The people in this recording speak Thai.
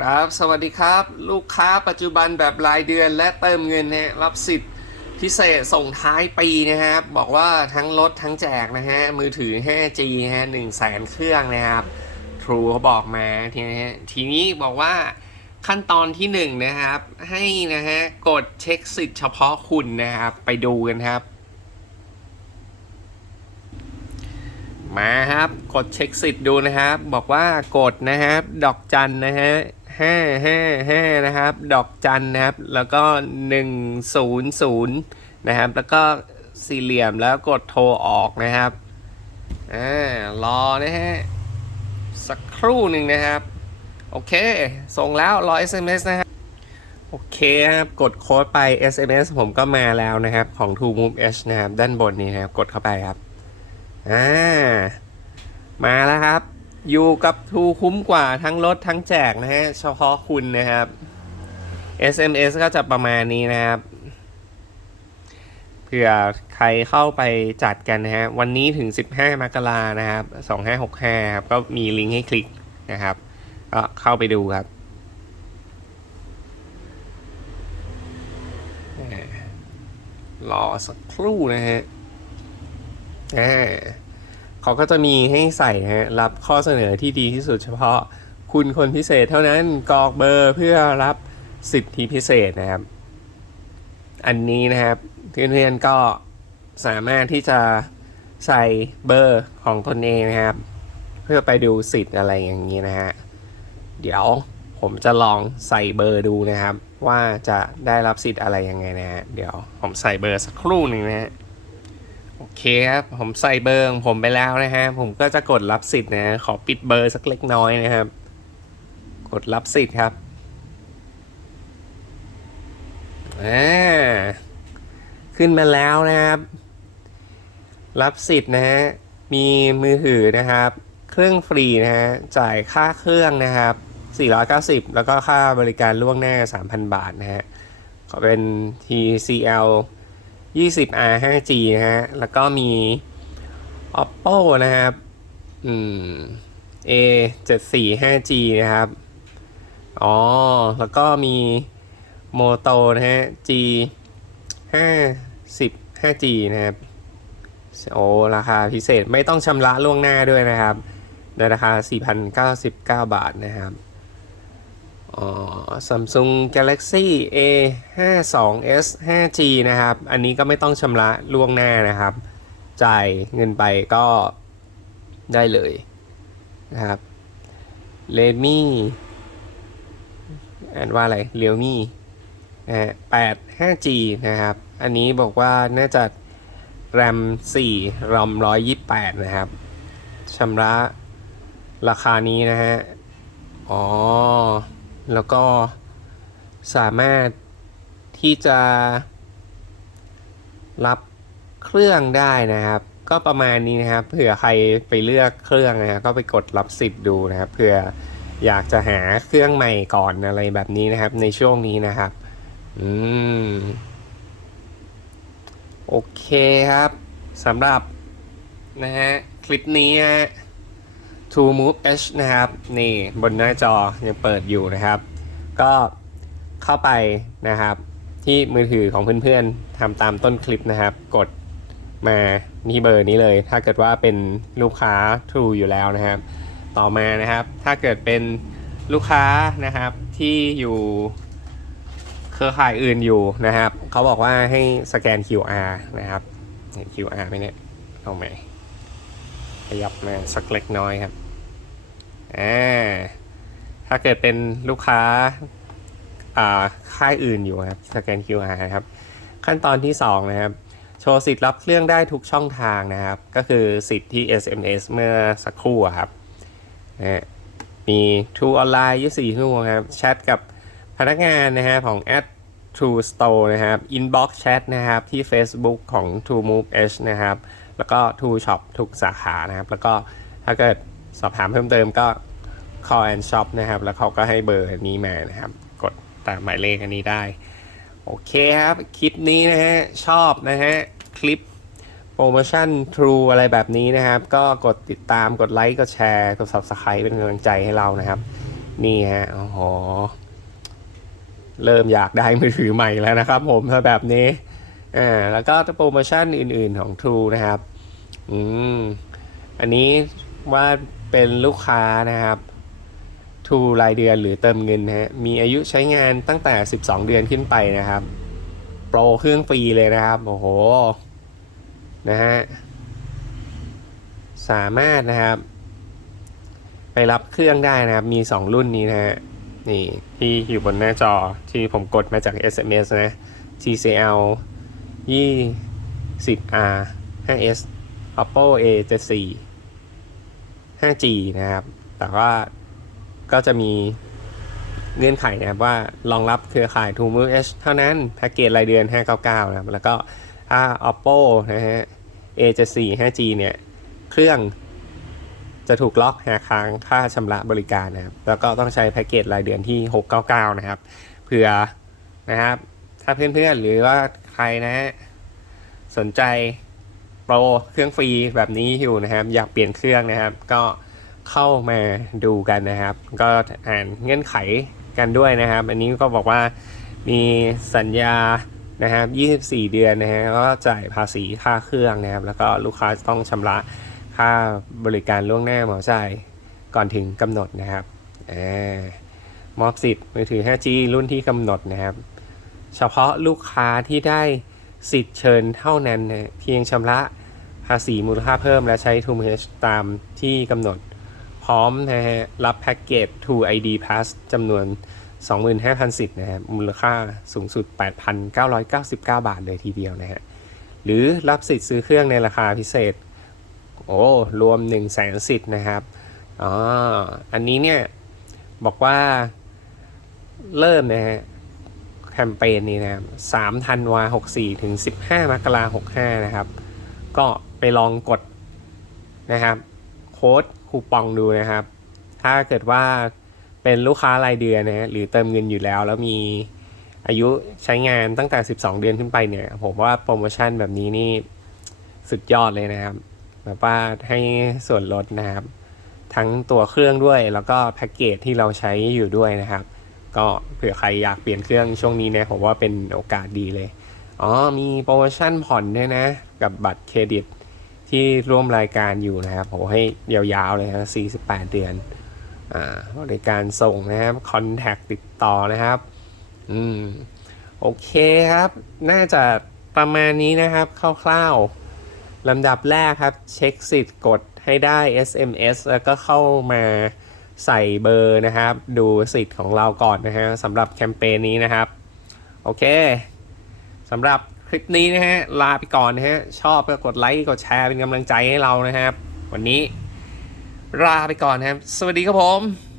ครับ สวัสดีครับ ลูกค้าปัจจุบันแบบรายเดือนและเติมเงินนะรับสิทธิ์พิเศษส่งท้ายปีนะครับ บอกว่าทั้งลดทั้งแจกนะฮะ มือถือ 5G ฮะ1 0 0 0 0แสนเครื่องนะครับ True เขาบอกมาทีนี้ทีนี้บอกว่าขั้นตอนที่ 1 นะครับ ให้นะฮะ กดเช็คสิทธิ์เฉพาะคุณนะครับ ไปดูกันครับ มาครับ กดเช็คสิทธิ์ดูนะครับ บอกว่ากดนะครับ ดอกจันนะฮะ ห้าห้าห้านะครับ ดอกจันนะครับ แล้วก็หนึ่งศูนย์ศูนย์นะครับ แล้วก็สี่เหลี่ยมแล้วกดโทรออกนะครับอ่ารอนะฮะ สักครู่หนึ่งนะครับ โอเค ส่งแล้วรอ SMS นะครับ โอเคครับ กดโค้ดไป SMS ผมก็มาแล้วนะครับ ของ True Move H นะครับ ด้านบนนี้นะครับ กดเข้าไปครับ อ่า มาแล้วครับ อยู่กับทูคุ้มกว่าทั้งลดทั้งแจกนะฮะ เฉพาะคุณนะครับ SMS ก็จะประมาณนี้นะครับ เผื่อใครเข้าไปจัดกันนะฮะ วันนี้ถึง 15 มกรานะครับ 2565 ครับ ก็มีลิงก์ให้คลิกนะครับ ก็เข้าไปดูครับ รอสักครู่นะฮะอ่า เขาก็จะมีให้ใส่ฮะรับข้อเสนอที่ดีที่สุดเฉพาะคุณคนพิเศษเท่านั้นกรอกเบอร์เพื่อรับสิทธิพิเศษนะครับ อันนี้นะครับเพื่อนๆก็สามารถที่จะใส่เบอร์ของตนเองนะครับ เพื่อไปดูสิทธิ์อะไรอย่างนี้นะฮะเดี๋ยวผมจะลองใส่เบอร์ดูนะครับ ว่าจะได้รับสิทธิ์อะไรยังไงนะฮะเดี๋ยวผมใส่เบอร์สักครู่หนึ่งนะฮะ เคครับ ผมใส่เบอร์ของผมไปแล้วนะฮะ ผมก็จะกดรับสิทธิ์นะ ขอปิดเบอร์สักเล็กน้อยนะครับ กดรับสิทธิ์ครับอ่าขึ้นมาแล้วนะครับ รับสิทธิ์นะฮะ มีมือถือนะครับ เครื่องฟรีนะฮะ จ่ายค่าเครื่องนะครับ 490 แล้วก็ค่าบริการล่วงหน้า 3,000 บาทนะฮะ ขอเป็น TCL 20R 5G นะฮะ แล้วก็มี Oppo นะครับ อืม A 74 5G นะครับ อ๋อ แล้วก็มี Moto นะฮะ G 50 5G นะครับ โอ้ ราคาพิเศษไม่ต้องชำระล่วงหน้าด้วยนะครับ ในราคา 4,099 บาทนะครับ Samsung Galaxy A 5 2 S 5G นะครับ อันนี้ก็ไม่ต้องชำระล่วงหน้านะครับ จ่ายเงินไปก็ได้เลยนะครับ r e m i อ่านว่าอะไร Realme นะฮะ8 5G นะครับ อันนี้บอกว่าน่าจะ RAM 4 ROM 128 นะครับชำระราคานี้นะฮะ อ๋อ แล้วก็สามารถที่จะ รับเครื่องได้นะครับ ก็ประมาณนี้นะครับเผื่อใครไปเลือกเครื่องนะครับก็ไปกดรับสิทธิ์ดูนะครับเผื่ออยากจะหาเครื่องใหม่ก่อนอะไรแบบนี้นะครับ ในช่วงนี้นะครับ อืม โอเคครับสำหรับนะฮะคลิปนี้ฮะ True Move H นะครับ นี่บนหน้าจอยังเปิดอยู่นะครับ ก็เข้าไปนะครับ ที่มือถือของเพื่อนๆทำตามต้นคลิปนะครับ กดมานี่เบอร์นี้เลย ถ้าเกิดว่าเป็นลูกค้า True อยู่แล้วนะครับ ต่อมานะครับ ถ้าเกิดเป็นลูกค้านะครับที่อยู่เครือข่ายอื่นอยู่นะครับ เขาบอกว่าให้สแกน QR นะครับ QR ไหมเนี่ยเอาไหมขยับมาสักเล็กน้อยครับ อ่าถ้าเกิดเป็นลูกค้าอ่าค่ายอื่นอยู่ครับสแกน QR ครับ ขั้นตอนที่ 2 นะครับ โชว์สิทธิ์รับเครื่องได้ทุกช่องทางนะครับ ก็คือสิทธิ์ที่ SMS เมื่อสักครู่ครับนะฮะมี True Online 24ชั่วโมงครับแชทกับพนักงานนะฮะของ Ad True Store นะครับ Inbox Chat นะครับ ที่ Facebook ของ True Move H นะครับ แล้วก็ True Shop ทุกสาขานะครับ แล้วก็ถ้าเกิด สอบถามเพิ่มเติมก็ call and shop นะครับ แล้วเขาก็ให้เบอร์นี้มานะครับ กดตามหมายเลขอันนี้ได้ โอเคครับ คลิปนี้นะฮะ ชอบนะฮะ คลิปโปรโมชั่น True อะไรแบบนี้นะครับ ก็กดติดตามกดไลค์กดแชร์กด Subscribe เป็นกำลังใจให้เรานะครับ นี่ฮะโอ้โหเริ่มอยากได้มือถือใหม่แล้วนะครับ ผมถ้าแบบนี้อ่าแล้วก็โปรโมชั่นอื่น ๆของ True นะครับ อืม อันนี้ว่า เป็นลูกค้านะครับ True รายเดือนหรือเติมเงินนะฮะมีอายุใช้งานตั้งแต่ 12 เดือนขึ้นไปนะครับ โปรเครื่องฟรีเลยนะครับ โอ้โห นะฮะ สามารถนะครับ ไปรับเครื่องได้นะครับ มี 2 รุ่นนี้นะฮะ นี่ที่อยู่บนหน้าจอที่ผมกดมาจาก SMS นะ TCL 20R 5S Oppo A 74 5G นะครับ แต่ว่าก็จะมีเงื่อนไขนะครับว่ารองรับเครือข่าย True Move H เท่านั้น แพ็กเกจรายเดือน 599 นะครับ แล้วก็ถ้า Oppo นะฮะ A 74 5G เนี่ย เครื่องจะถูกล็อกหาค้างค่าชำระบริการนะครับ แล้วก็ต้องใช้แพ็กเกจรายเดือนที่ 699 นะครับ เผื่อนะครับ ถ้าเพื่อนๆ หรือว่าใครนะฮะสนใจ โปรเครื่องฟรีแบบนี้อยู่นะครับ อยากเปลี่ยนเครื่องนะครับ ก็เข้ามาดูกันนะครับ ก็อ่านเงื่อนไขกันด้วยนะครับ อันนี้ก็บอกว่ามีสัญญานะครับ 24 เดือนนะฮะก็จ่ายภาษีค่าเครื่องนะครับ แล้วก็ลูกค้าต้องชำระค่าบริการล่วงหน้าเหมาจ่ายก่อนถึงกำหนดนะครับอมอบสิทธิ์มือถือ 5G รุ่นที่กำหนดนะครับ เฉพาะลูกค้าที่ได้ สิทธิ์เชิญเท่านั้นนะเพียงชำระภาษีมูลค่าเพิ่มและใช้ t o m h ตามที่กำหนด พร้อมนะฮะรับแพ็กเกจ True ID Plus จำนวน 25,000 สิทธิ์นะฮะมูลค่าสูงสุด 8,999 บาทเลยทีเดียวนะฮะหรือรับสิทธิ์ซื้อเครื่องในราคาพิเศษ โอ้รวม 1 0 0 0 0แสนสิทธิ์นะครับอ๋ออันนี้เนี่ยบอกว่าเริ่มนะฮะ แคมเปญนี้นะครับ3ธันวา64ถึง15มกราคม65นะครับ ก็ไปลองกดนะครับโค้ดคูปองดูนะครับ ถ้าเกิดว่าเป็นลูกค้ารายเดือนนะฮะหรือเติมเงินอยู่แล้ว แล้วมีอายุใช้งานตั้งแต่ 12 เดือนขึ้นไปเนี่ย ผมว่าโปรโมชั่นแบบนี้นี่สุดยอดเลยนะครับ แบบว่าให้ส่วนลดนะครับ ทั้งตัวเครื่องด้วยแล้วก็แพ็กเกจที่เราใช้อยู่ด้วยนะครับ ก็เผื่อใครอยากเปลี่ยนเครื่องช่วงนี้เนี่ยผมว่าเป็นโอกาสดีเลย อ๋อ มีโปรโมชั่นผ่อนด้วยนะ กับบัตรเครดิตที่ร่วมรายการอยู่นะครับผมให้ยาวๆเลยนะ48 เดือน อ่าบริการส่งนะครับคอนแทคติดต่อนะครับ อืม โอเคครับ น่าจะประมาณนี้นะครับ คร่าวๆลำดับแรกครับ เช็คสิทธิ์กดให้ได้ SMS แล้วก็เข้ามา ใส่เบอร์นะครับ ดูสิทธิ์ของเราก่อนนะฮะสำหรับแคมเปญนี้นะครับ โอเคสำหรับคลิปนี้นะฮะลาไปก่อนนะฮะชอบก็กดไลค์กดแชร์เป็นกำลังใจให้เรานะครับ วันนี้ลาไปก่อนนะครับ สวัสดีครับผม